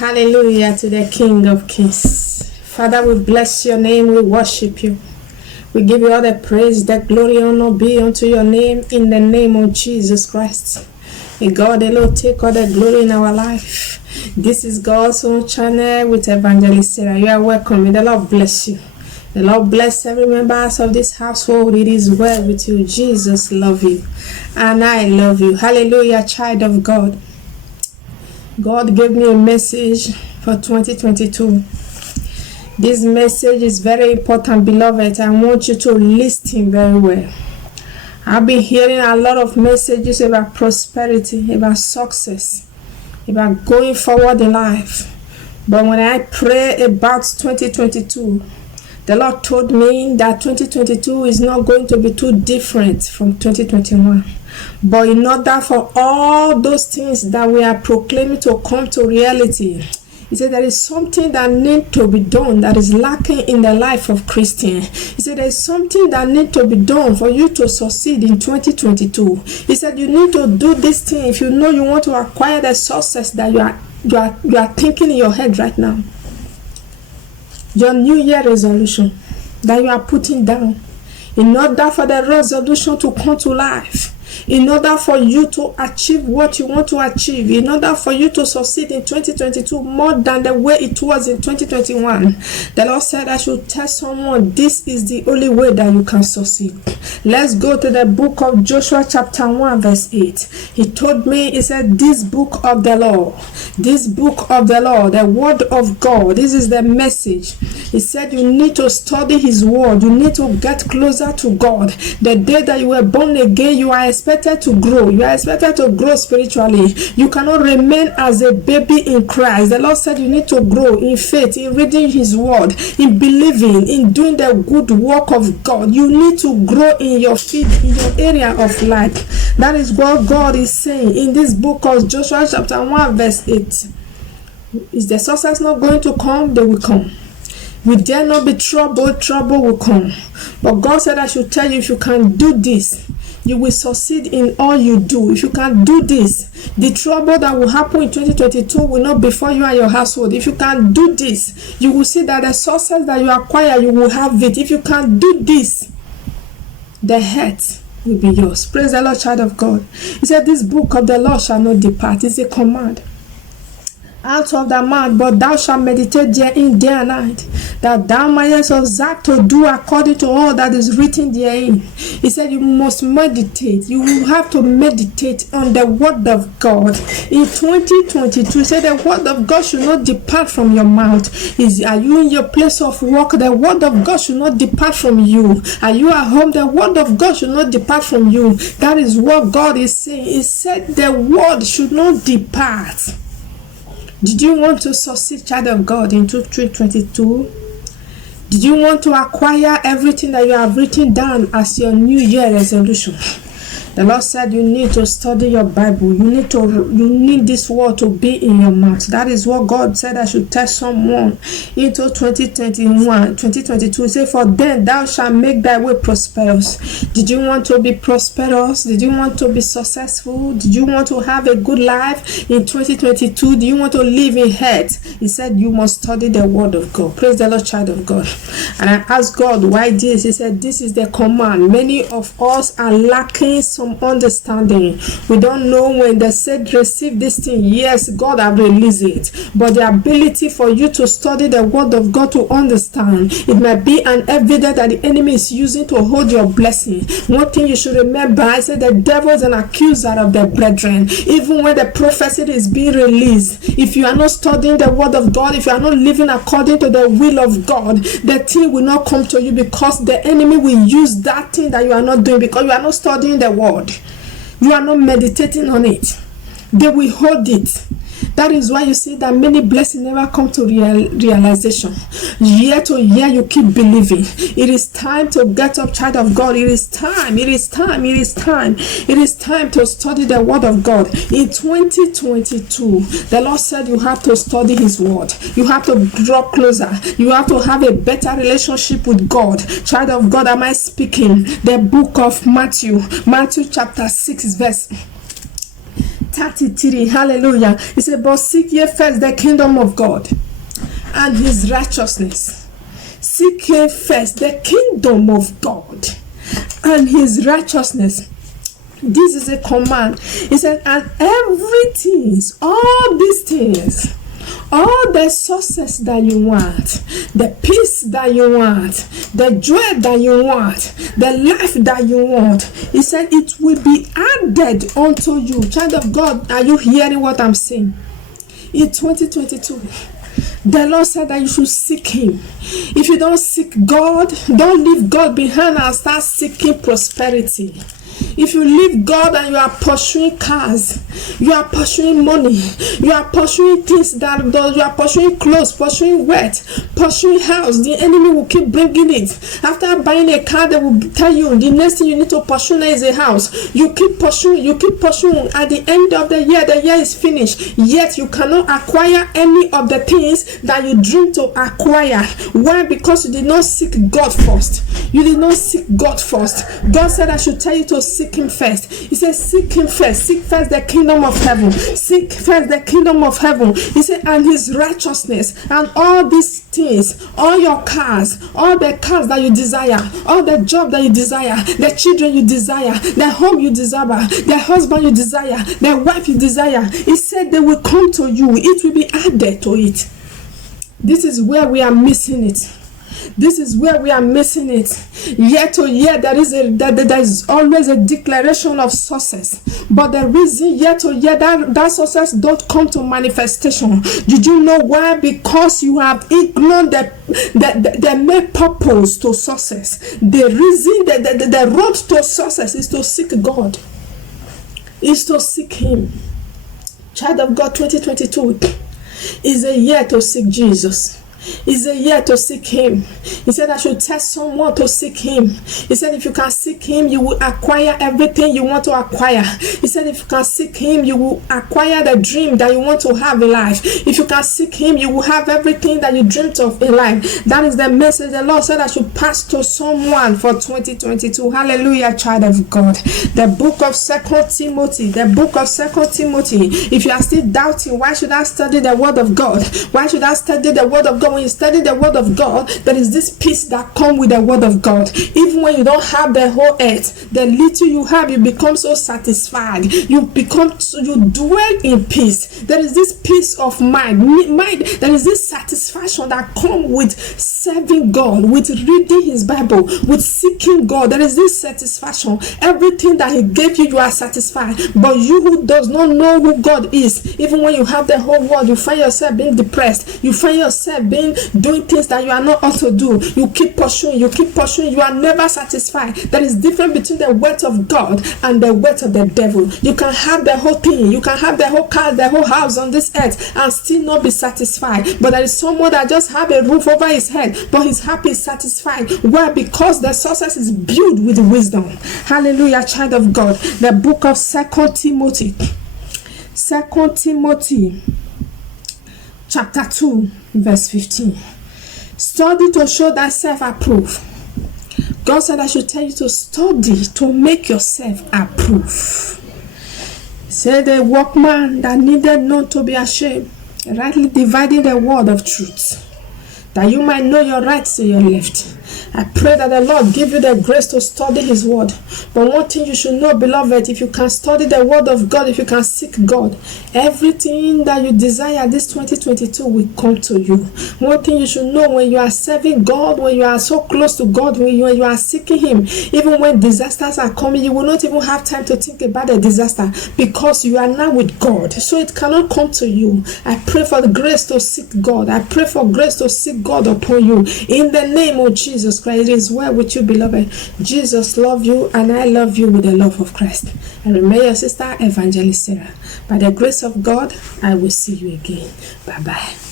Hallelujah to the King of Kings. Father, we bless your name. We worship you. We give you all the praise, the glory, honor be unto your name in the name of Jesus Christ. May God alone take all the glory in our life. This is God's own channel with Evangelist Sarah. You are welcome. May the Lord bless you. The Lord bless every member of this household. It is well with you. Jesus love you. And I love you. Hallelujah, child of God. God gave me a message for 2022. This message is very important, beloved. I want you to listen very well. I've been hearing a lot of messages about prosperity, about success, about going forward in life. But when I pray about 2022, the Lord told me that 2022 is not going to be too different from 2021. But in order for all those things that we are proclaiming to come to reality, he said there is something that needs to be done that is lacking in the life of Christian. He said there is something that needs to be done for you to succeed in 2022. He said you need to do this thing if you know you want to acquire the success that you are thinking in your head right now. Your New Year resolution that you are putting down. In order for the resolution to come to life, in order for you to achieve what you want to achieve, in order for you to succeed in 2022 more than the way it was in 2021, the Lord said I should tell someone this is the only way that you can succeed. Let's go to the book of Joshua chapter 1 verse 8. He told me, he said, this book of the law, the word of God, this is the message. He said you need to study his word. You need to get closer to God. The day that you were born again, you are expected to grow. You are expected to grow spiritually. You cannot remain as a baby in Christ. The Lord said you need to grow in faith, in reading his word, in believing, in doing the good work of God. You need to grow in your field, in your area of life. That is what God is saying in this book of Joshua chapter 1 verse 8. Is the success not going to come? They will come. Will there not be trouble? Trouble will come. But God said I should tell you, if you can do this, you will succeed in all you do. If you can do this, the trouble that will happen in 2022 will not be for you and your household. If you can do this, you will see that the success that you acquire, you will have it. If you can do this, the head will be yours. Praise the Lord, child of God. He said this book of the law shall not depart. It's a command out of the mouth, but thou shalt meditate therein day and night, that thou mayest observe to do according to all that is written therein. He said you must meditate. You will have to meditate on the word of God. In 2022, he said the word of God should not depart from your mouth. Are you in your place of work? The word of God should not depart from you. Are you at home? The word of God should not depart from you. That is what God is saying. He said the word should not depart. Did you want to succeed, child of God, in 2022? Did you want to acquire everything that you have written down as your New Year resolution? The Lord said you need to study your Bible. You need this word to be in your mouth. That is what God said I should tell someone into 2022. He said, for then thou shalt make thy way prosperous. Did you want to be prosperous? Did you want to be successful? Did you want to have a good life in 2022? Do you want to live in health? He said you must study the word of God. Praise the Lord, child of God. And I asked God, why this? He said, this is the command. Many of us are lacking some understanding. We don't know when they said receive this thing. Yes, God have released it, but the ability for you to study the word of God to understand it might be an evidence that the enemy is using to hold your blessing. One thing you should remember, I said the devil is an accuser of the brethren. Even when the prophecy is being released, if you are not studying the word of God, if you are not living according to the will of God, the thing will not come to you, because the enemy will use that thing that you are not doing, because you are not studying the word. You are not meditating on it. They will hold it. That is why you see that many blessings never come to realization. Year to year you keep believing. It is time to get up, child of God. It is time to study the word of God. In 2022, the Lord said you have to study his word. You have to draw closer. You have to have a better relationship with God. Child of God, am I speaking? The book of Matthew chapter 6 verse 33. Hallelujah. He said, but seek ye first the kingdom of God and his righteousness. Seek ye first the kingdom of God and his righteousness. This is a command. He said, and everything, all these things, all the success that you want, the peace that you want, the joy that you want, the life that you want, he said it will be added unto you. Child of God, are you hearing what I'm saying? In 2022, the Lord said that you should seek him. If you don't seek God, don't leave God behind and start seeking prosperity. If you leave God and you are pursuing cars, you are pursuing money, you are pursuing things that you are pursuing clothes, pursuing wealth, pursuing house, the enemy will keep bringing it. After buying a car, they will tell you the next thing you need to pursue now is a house. You keep pursuing. At the end of the year is finished, yet you cannot acquire any of the things that you dream to acquire. Why? Because you did not seek God first. You did not seek God first. God said I should tell you to seek him first. He said seek him first. Seek first the kingdom of heaven. Seek first the kingdom of heaven. He said and his righteousness, and all these things, all your cars, all the cars that you desire, all the job that you desire, the children you desire, the home you desire, the husband you desire, the wife you desire, he said they will come to you. It will be added to it. This is where we are missing it. This is where we are missing it. Year to year, there is always a declaration of success. But the reason year to year that success don't come to manifestation. Did you know why? Because you have ignored the main purpose to success. The reason, the road to success is to seek God. Is to seek him. Child of God, 2022 is a year to seek Jesus. It's a year to seek him. He said I should tell someone to seek him. He said if you can seek him, you will acquire everything you want to acquire. He said if you can seek him, you will acquire the dream that you want to have in life. If you can seek him, you will have everything that you dreamt of in life. That is the message the Lord said I should pass to someone for 2022. Hallelujah, child of God. The book of 2 Timothy. The book of 2 Timothy. If you are still doubting, why should I study the word of God? Why should I study the word of God? When you study the word of God, there is this peace that comes with the word of God. Even when you don't have the whole earth, the little you have, you become so satisfied. You dwell in peace. There is this peace of mind. There is this satisfaction that comes with serving God, with reading his Bible, with seeking God. There is this satisfaction. Everything that he gave you, you are satisfied. But you who does not know who God is, even when you have the whole world, you find yourself being depressed. You find yourself doing things that you are not ought to do. You keep pursuing, you are never satisfied. There is difference between the word of God and the word of the devil. You can have the whole thing, you can have the whole car, the whole house on this earth and still not be satisfied. But there is someone that just have a roof over his head, but he's happy, satisfied. Why? Because the success is built with wisdom. Hallelujah, child of God. The book of 2 Timothy. 2 Timothy chapter 2 verse 15. Study to show thyself approved. God said I should tell you to study to make yourself approved. Say the workman that needed not to be ashamed, rightly dividing the word of truth, that you might know your right to your left. I pray that the Lord give you the grace to study his word. But one thing you should know, beloved, if you can study the word of God, if you can seek God, everything that you desire this 2022 will come to you. One thing you should know, when you are serving God, when you are so close to God, when you are seeking him, even when disasters are coming, you will not even have time to think about the disaster because you are now with God. So it cannot come to you. I pray for the grace to seek God. I pray for grace to seek God upon you. In the name of Jesus Christ, it is well with you, beloved. Jesus loves you and I love you with the love of Christ. I remain your sister, Evangelist Sarah. By the grace of God, I will see you again. Bye-bye.